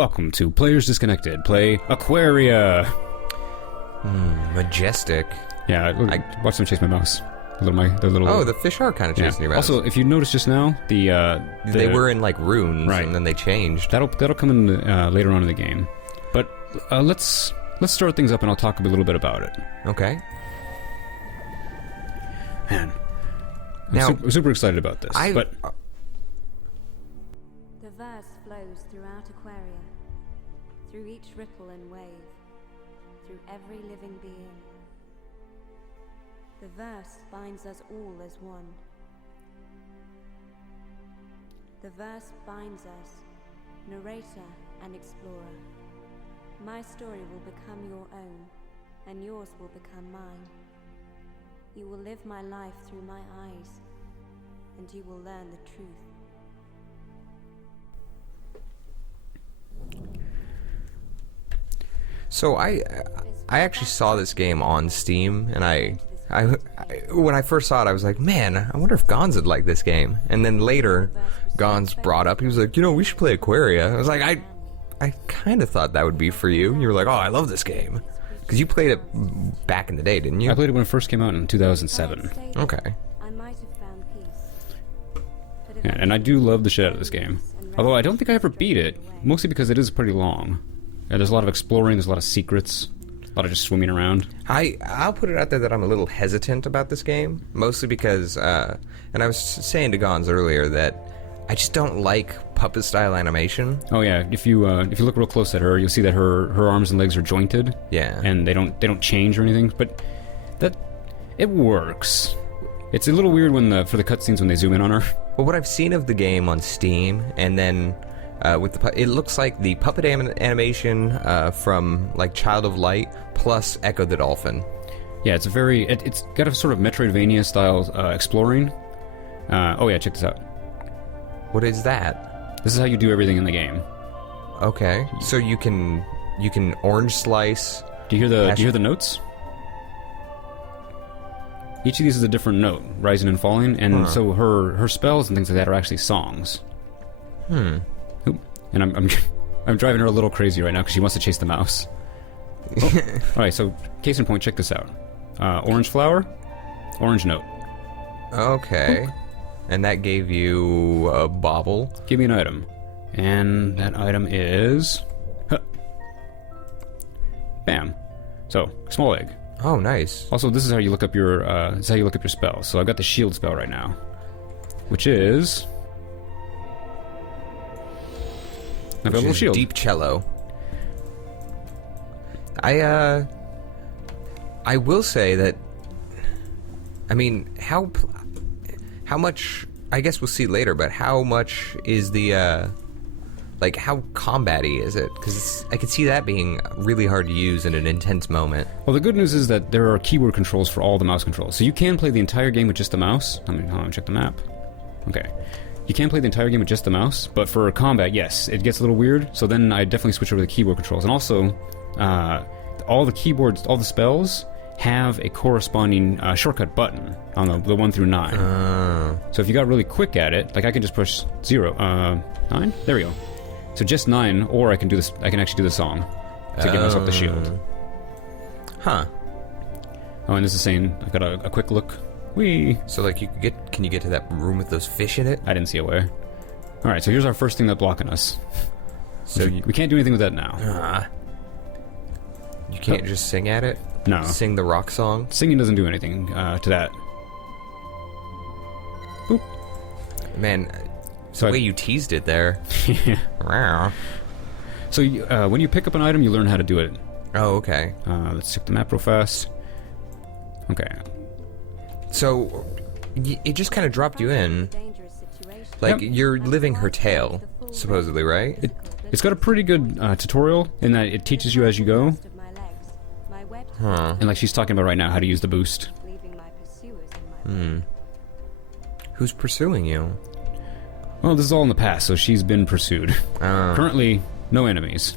Welcome to Players Disconnected. Play Aquaria. Majestic. Yeah, I watched them chase my mouse. The little. Oh, the fish are kind of chasing your mouse. Also, if you notice just now, they were in like runes, right, and then they changed. That'll come in later on in the game. But let's start things up, and I'll talk a little bit about it. Okay. Man, I'm super excited about this. The verse flows throughout Aquaria, through each ripple and wave, through every living being. The verse binds us all as one. The verse binds us, narrator and explorer. My story will become your own, and yours will become mine. You will live my life through my eyes, and you will learn the truth. So I actually saw this game on Steam, and I when I first saw it, I was like, man, I wonder if Gons would like this game. And then later, Gons brought up, he was like, we should play Aquaria. I was like, I kind of thought that would be for you. You were like, oh, I love this game. Because you played it back in the day, didn't you? I played it when it first came out in 2007. Okay. Yeah, and I do love the shit out of this game. Although I don't think I ever beat it, mostly because it is pretty long. Yeah, there's a lot of exploring, there's a lot of secrets, a lot of just swimming around. I'll put it out there that I'm a little hesitant about this game, mostly because, and I was saying to Gons earlier that I just don't like puppet-style animation. Oh yeah, if you look real close at her, you'll see that her arms and legs are jointed. Yeah. And they don't change or anything, but it works. It's a little weird for the cutscenes when they zoom in on her. Well, what I've seen of the game on Steam, and then with it looks like the puppet animation from like Child of Light plus Echo the Dolphin. Yeah, it's it's got a sort of Metroidvania style exploring. Oh yeah, check this out. What is that? This is how you do everything in the game. Okay, so you can orange slice. Do you hear the notes? Each of these is a different note, rising and falling, and so her spells and things like that are actually songs. Oop. And I'm driving her a little crazy right now because she wants to chase the mouse. Oh. All right, so case in point, check this out. Orange flower, orange note. Okay. Oop. And that gave you a bauble. Give me an item, and that item is, bam. So small egg. Oh, nice. Also, this is how you look up your spells. So I've got the shield spell right now, which is I've got a little shield. Deep cello. I will say that. I mean, how much? I guess we'll see later. But how much is the like, how combat-y is it? Because I could see that being really hard to use in an intense moment. Well, the good news is that there are keyboard controls for all the mouse controls. So you can play the entire game with just the mouse. Hold on, check the map. Okay. You can play the entire game with just the mouse, but for combat, yes, it gets a little weird. So then I definitely switch over to the keyboard controls. And also, all the spells have a corresponding shortcut button on the 1 through 9. So if you got really quick at it, like I can just push 9? There we go. So just 9, or I can do this. I can actually do the song to give myself the shield. Huh. Oh, and this is saying I got a quick look. Whee! So like can you get to that room with those fish in it? I didn't see a way. All right, so here's our first thing that's blocking us. So we can't do anything with that now. You can't just sing at it? No. Sing the rock song? Singing doesn't do anything to that. Boop. Man, the way you teased it there. Yeah. So when you pick up an item, you learn how to do it. Oh, okay. Let's check the map real fast. Okay. So it just kind of dropped you in. Like, you're living her tale, supposedly, right? It's got a pretty good tutorial in that it teaches you as you go. Huh. And like she's talking about right now, how to use the boost. Who's pursuing you? Well, this is all in the past, so she's been pursued. Currently, no enemies.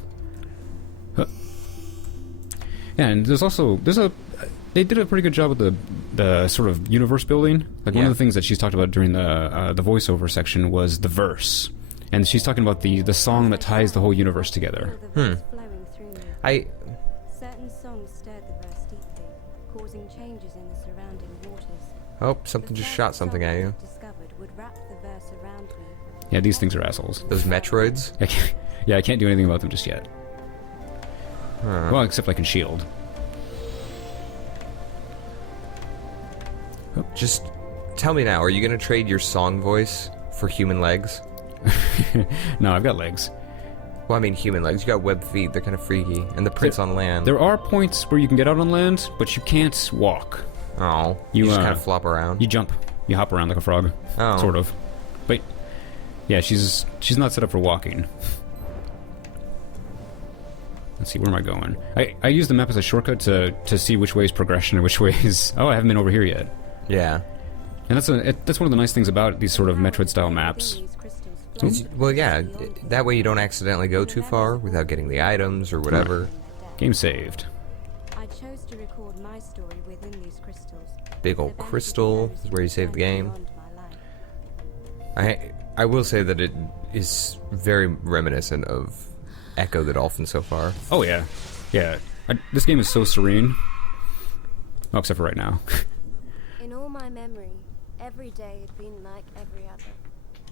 And they did a pretty good job with the sort of universe building. Like one of the things that she's talked about during the voiceover section was the verse. and she's talking about the song that ties the whole universe together. Flowing through me. I Certain songs stirred the verse deeply, causing changes in the surrounding waters. oh, something just shot something at you. Discovered would wrap the verse around me. Yeah, these things are assholes. Those Metroids. I can't do anything about them just yet. Huh. Well, except I can shield. Just tell me now, are you gonna trade your song voice for human legs? No, I've got legs. Well, I mean human legs. You got web feet. They're kind of freaky. And the prints on land. There are points where you can get out on land, but you can't walk. Oh, You, you just uh, kind of flop around. You jump. You hop around like a frog. Oh. Sort of. But, yeah, she's not set up for walking. Let's see, where am I going? I use the map as a shortcut to see which way is progression and which way is... Oh, I haven't been over here yet. Yeah. And that's one of the nice things about these sort of Metroid-style maps. Well, yeah. That way you don't accidentally go too far without getting the items or whatever. Game saved. I chose to record my story within these crystals. Big old crystal is where you save the game. I will say that it is very reminiscent of Echo the Dolphin so far. Oh, yeah. Yeah. This game is so serene. Oh, except for right now. In all my memory, every day had been like every other.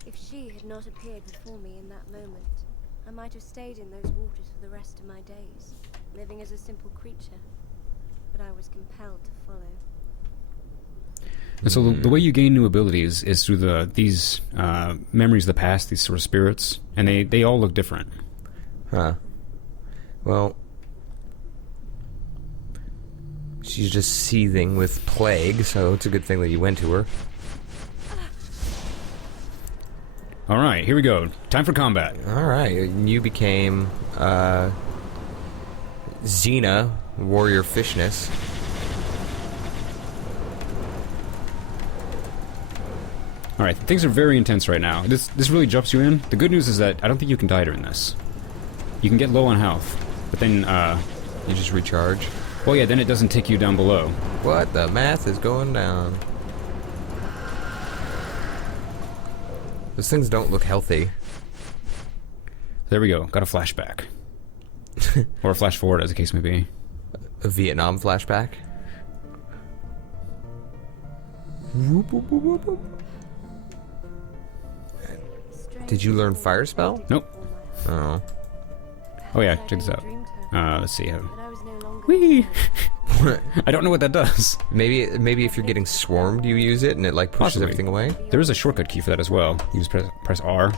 If she had not appeared before me in that moment, I might have stayed in those waters for the rest of my days, living as a simple creature. But I was compelled to follow. And so the way you gain new abilities is through these memories of the past, these sort of spirits, and they all look different. Huh. Well, she's just seething with plague, so it's a good thing that you went to her. Alright, here we go. Time for combat. Alright, you became, Xena, Warrior Fishness. Alright, things are very intense right now. This really jumps you in. The good news is that I don't think you can die during this. You can get low on health, but then, You just recharge. well, yeah, then it doesn't take you down below. What? The math is going down. Those things don't look healthy. There we go. Got a flashback. Or a flash forward, as the case may be. A Vietnam flashback. Whoop, whoop, whoop, whoop, whoop. Did you learn Fire Spell? Nope. Oh. Oh yeah, check this out. Let's see how... Whee! I don't know what that does. Maybe if you're getting swarmed, you use it and it like pushes Possibly. everything away. There is a shortcut key for that as well. You just press R,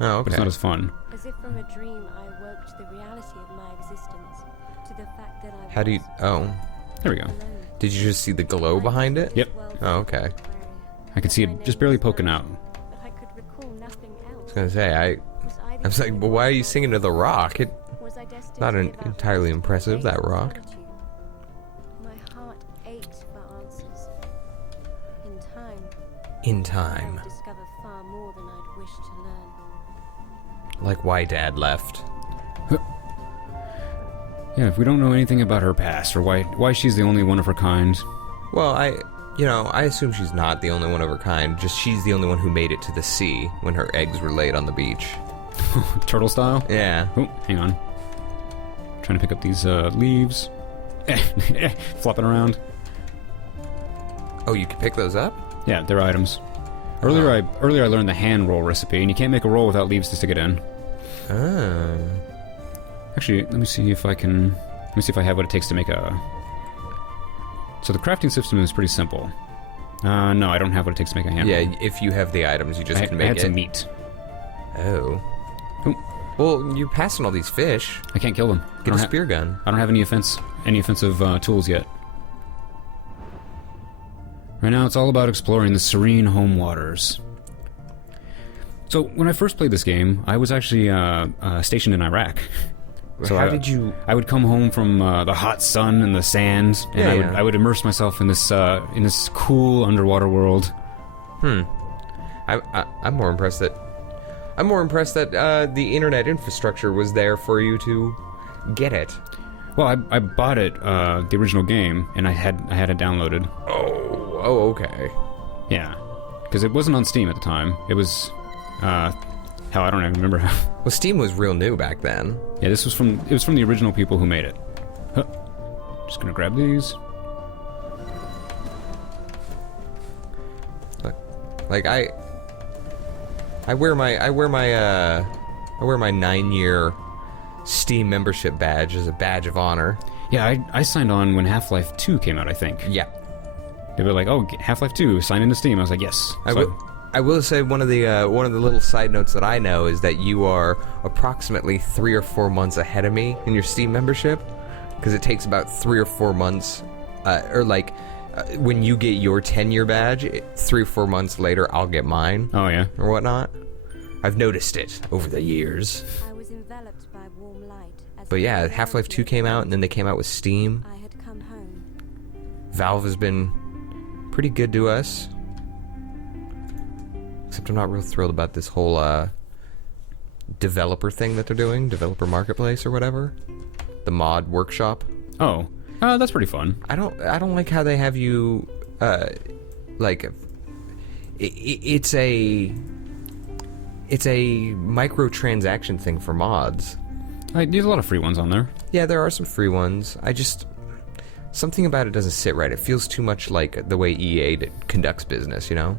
Oh, but it's okay. not as fun. As if from a dream, I awoke to the reality of my existence, to the fact that I How do you? Oh, There we go. alone. did you just see the glow behind it? Yep. Oh, okay. I can see it just barely poking out. But I could recall nothing else. I was gonna say I was like, well, why are you singing to the rock? It Was I destined not to an live out entirely most of my impressive, days that in rock. solitude? My heart ached for answers. In time, in I time, would discover far more than I'd wished to learn. like why Dad left. Yeah, if we don't know anything about her past, or why she's the only one of her kind. Well, I assume she's not the only one of her kind. Just she's the only one who made it to the sea when her eggs were laid on the beach. Turtle style? Yeah. Oh, hang on. Trying to pick up these leaves. Flopping around. Oh, you can pick those up? Yeah, they're items. Earlier I learned the hand roll recipe, and you can't make a roll without leaves to stick it in. Ah. Actually, let me see if I have what it takes to make a... So the crafting system is pretty simple. No, I don't have what it takes to make a hand roll. Yeah, if you have the items, you just can I make had it. some meat. Oh. Oh, Well, you're passing all these fish. I can't kill them. Get a spear gun. I don't have any offensive tools yet. Right now, it's all about exploring the serene home waters. So, when I first played this game, I was actually stationed in Iraq. So How did you... I would come home from the hot sun and the sand, and Yeah, I would immerse myself in this cool underwater world. I'm more impressed that the internet infrastructure was there for you to get it. Well, I bought it, the original game, and I had it downloaded. Oh, okay. Yeah, because it wasn't on Steam at the time. It was had Hell, I don't even remember how. Well, Steam was real new back then. Yeah, it was from the original people who made it. Huh. Just gonna grab these. Like I wear my 9-year Steam membership badge as a badge of honor. Yeah, I signed on when Half-Life 2 came out, I think. Yeah. They were like, "Oh, Half-Life 2, sign into Steam." I was like, "Yes." I will say one of the little side notes that I know is that you are approximately 3 or 4 months ahead of me in your Steam membership, because it takes about 3 or 4 months, when you get your 10-year badge, 3 or 4 months later I'll get mine. Oh yeah. Or whatnot. I've noticed it over the years. I was enveloped by warm light as But yeah, Half-Life 2 came out, and then they came out with Steam. I had come home. Valve has been pretty good to us. Except I'm not real thrilled about this whole developer thing that they're doing, developer marketplace or whatever, the mod workshop. Oh, that's pretty fun. I don't like how they have you it's a microtransaction thing for mods. There's a lot of free ones on there. Yeah, there are some free ones. Something about it doesn't sit right. It feels too much like the way EA conducts business, you know?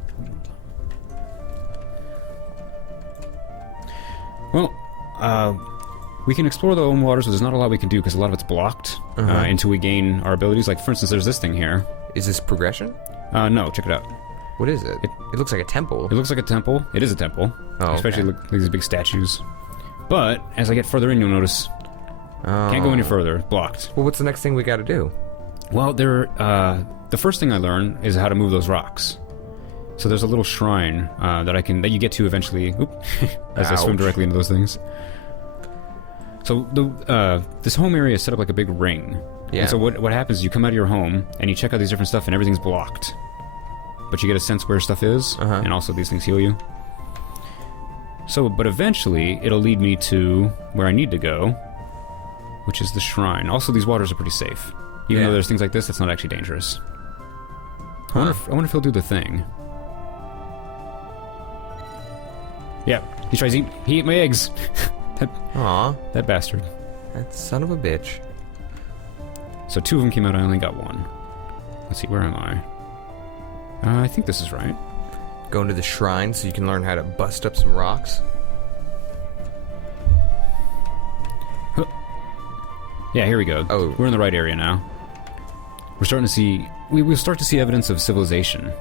Well, we can explore the own waters, but there's not a lot we can do because a lot of it's blocked until we gain our abilities. Like, for instance, there's this thing here. Is this progression? No, check it out. What is it? It looks like a temple. It looks like a temple. It is a temple. Oh, especially okay. look, these big statues. But as I get further in, you'll notice can't go any further. Blocked. Well, what's the next thing we got to do? Well, the first thing I learn is how to move those rocks. So there's a little shrine that you get to eventually. Oop, as I swim directly into those things. So this home area is set up like a big ring. Yeah. And so what happens is you come out of your home and you check out these different stuff and everything's blocked. But you get a sense where stuff is, and also these things heal you. So, but eventually it'll lead me to where I need to go, which is the shrine. Also, these waters are pretty safe. Even though there's things like this, it's not actually dangerous. I wonder if he'll do the thing. Yeah, he tries to eat my eggs. That bastard. That son of a bitch. So 2 of them came out, I only got 1. Let's see, where am I? I think this is right. Go into the shrine so you can learn how to bust up some rocks. Huh. Yeah, here we go. Oh. We're in the right area now. We're starting to see... We'll start to see evidence of civilization.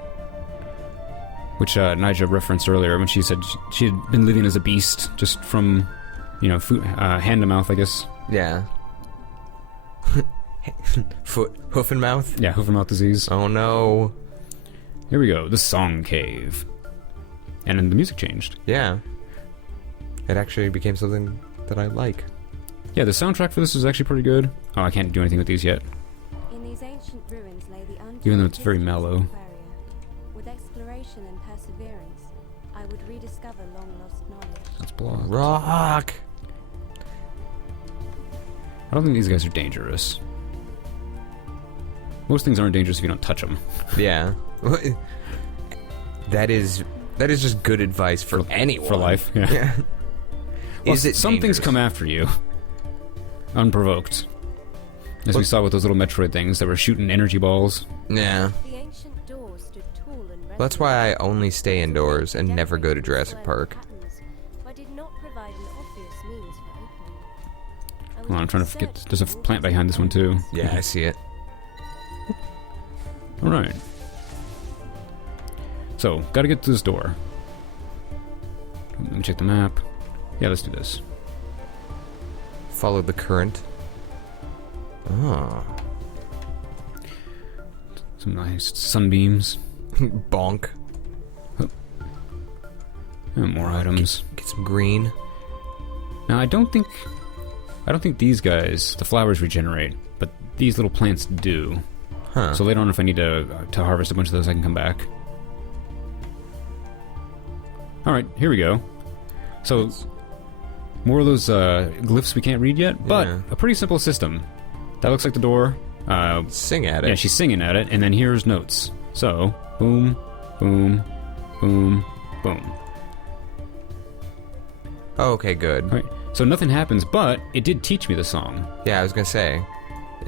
Which Naija referenced earlier when she said she had been living as a beast just from, food, hand to mouth, I guess. Yeah. Hoof and mouth? Yeah, hoof and mouth disease. Oh no. Here we go, the Song Cave. And then the music changed. Yeah. It actually became something that I like. Yeah, the soundtrack for this is actually pretty good. Oh, I can't do anything with these yet. In these ancient ruins lay the Even though it's very mellow. Aquaria. With exploration and perseverance, I would rediscover long-lost knowledge. That's blocked. Rock! I don't think these guys are dangerous. Most things aren't dangerous if you don't touch them. Yeah. That is just good advice for anyone. For life, yeah. Well, Is it some dangerous? things come after you. Unprovoked. As we saw with those little Metroid things that were shooting energy balls. Yeah. The ancient door stood tall and Well, that's why I only stay indoors and never go to Jurassic Park. but did not provide an obvious means for opening. Hold on, I'm trying to forget. There's a plant behind this one too. Yeah, I see it. Alright. So, gotta get to this door. Let me check the map. Yeah, let's do this. Follow the current. Oh. Some nice sunbeams. Bonk. And more items. Get some green. Now, I don't think these guys, the flowers regenerate, but these little plants do. Huh. So later on, if I need to harvest a bunch of those, I can come back. Alright, here we go. So, more of those glyphs we can't read yet, but a pretty simple system. That looks like the door. Sing at it. Yeah, she's singing at it, and then here's notes. So, boom, boom, boom, boom. Oh, okay, good. All right. So nothing happens, but it did teach me the song. Yeah, I was gonna say.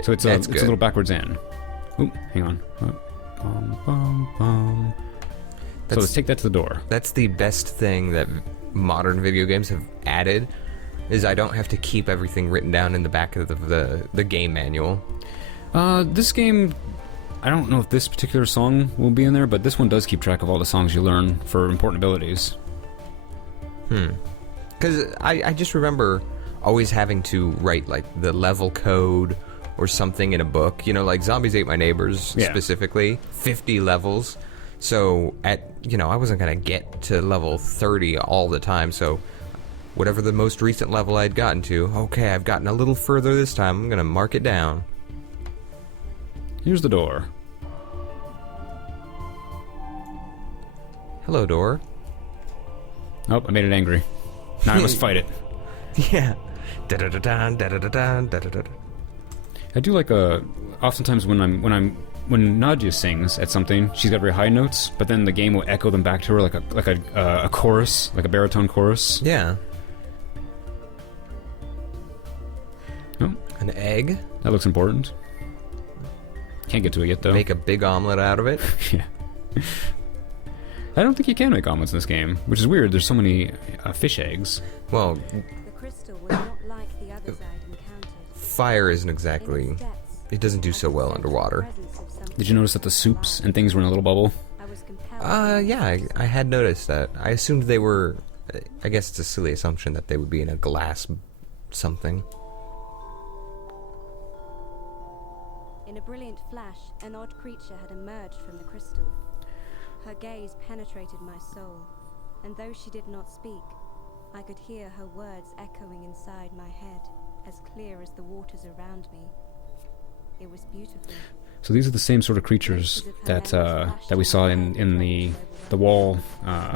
So it's a little backwards in. Oop, hang on. Bum, bum, bum. So let's take that to the door. That's the best thing that modern video games have added, is I don't have to keep everything written down in the back of the game manual. This game, I don't know if this particular song will be in there, but this one does keep track of all the songs you learn for important abilities. Because I just remember always having to write, like, the level code or something in a book. You know, like Zombies Ate My Neighbors, specifically. 50 levels. So, I wasn't going to get to level 30 all the time, so whatever the most recent level I'd gotten to, okay, I've gotten a little further this time, I'm going to mark it down. Here's the door. Hello, door. Oh, I made it angry. Now I must fight it. Yeah. Da-da-da-dun, da-da-da-dun, da-da-da. I do like oftentimes when Naija sings at something, she's got very high notes, but then the game will echo them back to her like a chorus, like a baritone chorus. Yeah. Oh, An egg. that looks important. Can't get to it yet though. Make a big omelet out of it. Yeah. I don't think you can make omelets in this game, which is weird. There's so many fish eggs. Well, The crystal was not like the others I'd encountered. fire isn't exactly... In its depths, It doesn't do so well underwater. Did you notice that the soups and things were in a little bubble? I was compelled Yeah, I had noticed that. I assumed they were... I guess it's a silly assumption that they would be in a glass something. In a brilliant flash, an odd creature had emerged from the crystal. Her gaze penetrated my soul, and though she did not speak, I could hear her words echoing inside my head, as clear as the waters around me. It was beautiful. So these are the same sort of creatures that we saw in the wall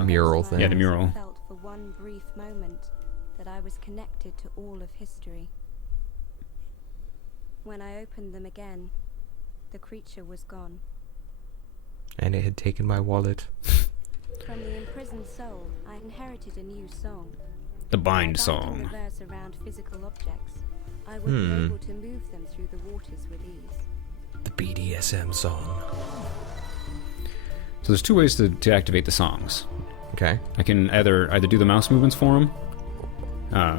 Mural thing. Yeah, the mural. I felt for one brief moment that I was connected to all of history. When I opened them again, the creature was gone. And it had taken my wallet. From the imprisoned soul, I inherited a new song. The bind By song. binding the verse around physical objects, I would be able to move them through the waters with ease. The BDSM song. So there's two ways to activate the songs. Okay. I can either do the mouse movements for them.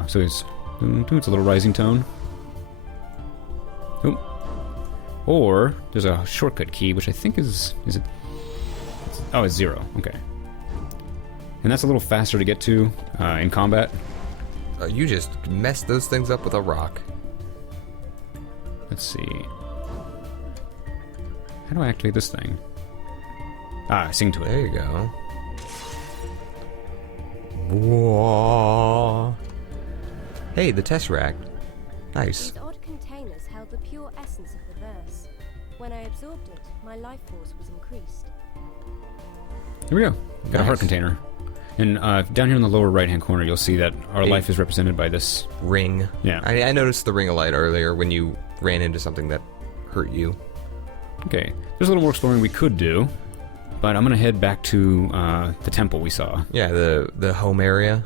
So it's a little rising tone. Oh. Or there's a shortcut key, which I think is it? Oh, it's 0. Okay. And that's a little faster to get to in combat. You just messed those things up with a rock. Let's see. How do I activate this thing? Sing to it. There you go. Whoa. Hey, the Tesseract. Nice. These odd containers held the pure essence of the verse. When I absorbed it, my life force was increased. Here we go. Got a heart Nice. container. And down here in the lower right-hand corner, you'll see that our life is represented by this. Ring. Yeah. I noticed the ring of light earlier when you ran into something that hurt you. Okay. There's a little more exploring we could do, but I'm going to head back to the temple we saw. Yeah, the home area.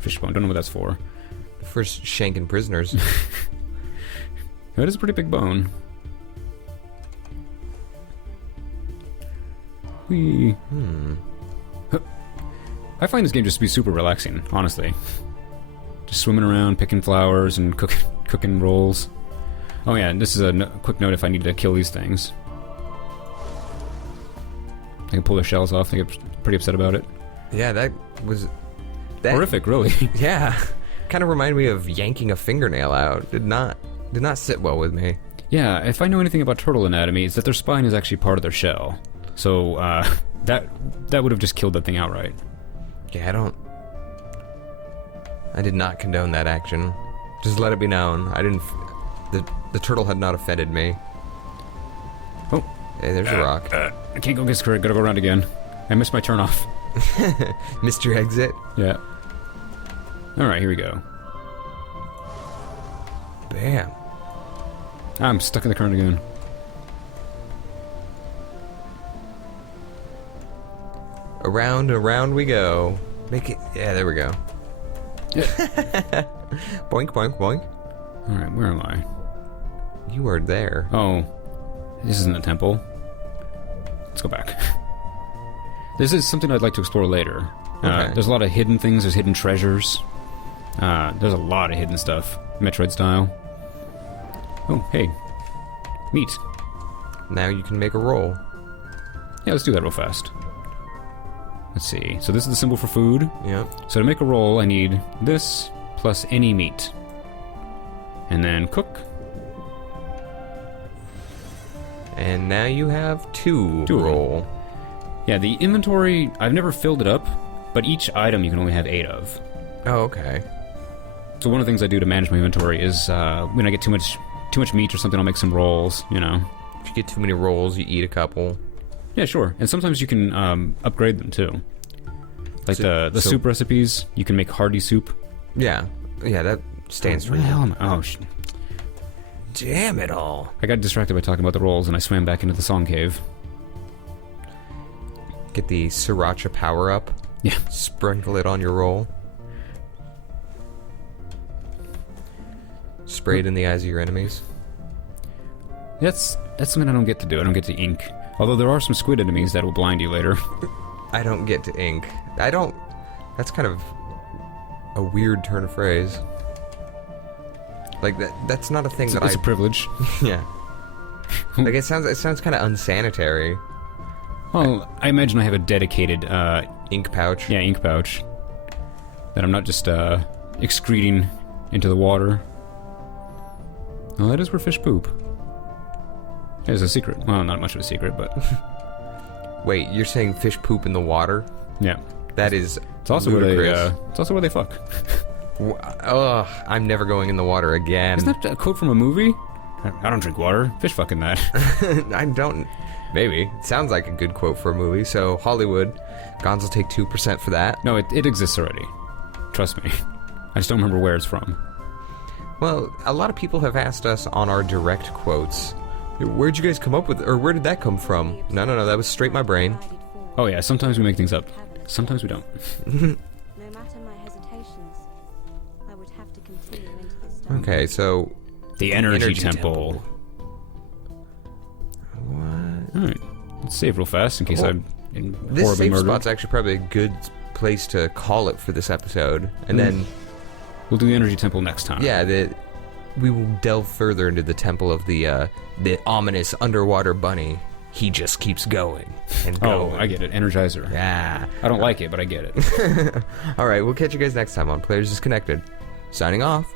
Fishbone. Don't know what that's for. For shanking prisoners. That is a pretty big bone. Whee. I find this game just to be super relaxing, honestly. Just swimming around, picking flowers, and cooking rolls. Oh yeah, and this is a quick note if I need to kill these things. I can pull their shells off. They get pretty upset about it. Yeah, that was... Horrific, really. Yeah. Kind of reminded me of yanking a fingernail out. Did not sit well with me. Yeah, if I know anything about turtle anatomy, it's that their spine is actually part of their shell. So, that would have just killed that thing outright. Yeah, I did not condone that action. Just let it be known. I didn't... The turtle had not offended me. Oh. Hey, there's a rock. I can't go get correct. Gotta go around again. I missed my turn off. Missed your exit? Yeah. Alright, here we go. Bam. I'm stuck in the current again. Around and around we go. Make it... Yeah, there we go. Boink, boink, boink. Alright, where am I? You are there. Oh, this isn't a temple. Let's go back. This is something I'd like to explore later. Okay. There's a lot of hidden things, there's hidden treasures. There's a lot of hidden stuff. Metroid style. Oh, hey. Meat. Now you can make a roll. Yeah, let's do that real fast. Let's see. So this is the symbol for food. Yep. So to make a roll, I need this plus any meat. And then cook. And now you have two roll. Yeah, the inventory, I've never filled it up, but each item you can only have 8 of. Oh, okay. So one of the things I do to manage my inventory is when I get too much meat or something, I'll make some rolls, you know. If you get too many rolls, you eat a couple. Yeah, sure. And sometimes you can upgrade them too. Like the soup recipes, you can make hearty soup. Yeah. Yeah, that stands for Where the hell am I? Oh, shit. Damn it all. I got distracted by talking about the rolls and I swam back into the song cave. Get the sriracha power up. Yeah. Sprinkle it on your roll. Spray it in the eyes of your enemies. That's something I don't get to do. I don't get to ink. Although there are some squid enemies that will blind you later. I don't get to ink. I don't... That's kind of a weird turn of phrase. Like, that's not a thing It's a privilege. Yeah. Like, it sounds kind of unsanitary. Well, I imagine I have a dedicated... Ink pouch. Yeah, ink pouch. That I'm not just excreting into the water. Well, that is where fish poop. There's a secret. Well, not much of a secret, but... Wait, you're saying fish poop in the water? Yeah. That is It's also ludicrous. it's also where they fuck. Ugh, I'm never going in the water again. Isn't that a quote from a movie? I don't drink water. Fish fucking that. I don't... Maybe. It sounds like a good quote for a movie, so Hollywood, Gonz will take 2% for that. No, it exists already. Trust me. I just don't remember where it's from. Well, a lot of people have asked us on our direct quotes, where'd you guys come up with, or where did that come from? No, that was straight my brain. Oh yeah, sometimes we make things up. Sometimes we don't. No matter my hesitations, I would have to continue into this dungeon. Okay, so... The energy temple. What? Alright. Let's save real fast in case I'm This horribly safe murdered. spot's actually probably a good place to call it for this episode. And then... We'll do the energy temple next time. Yeah, we will delve further into the temple of the ominous underwater bunny. He just keeps going and going. Oh, I get it. Energizer. Yeah. I don't like it, but I get it. All right, we'll catch you guys next time on Players Disconnected. Signing off.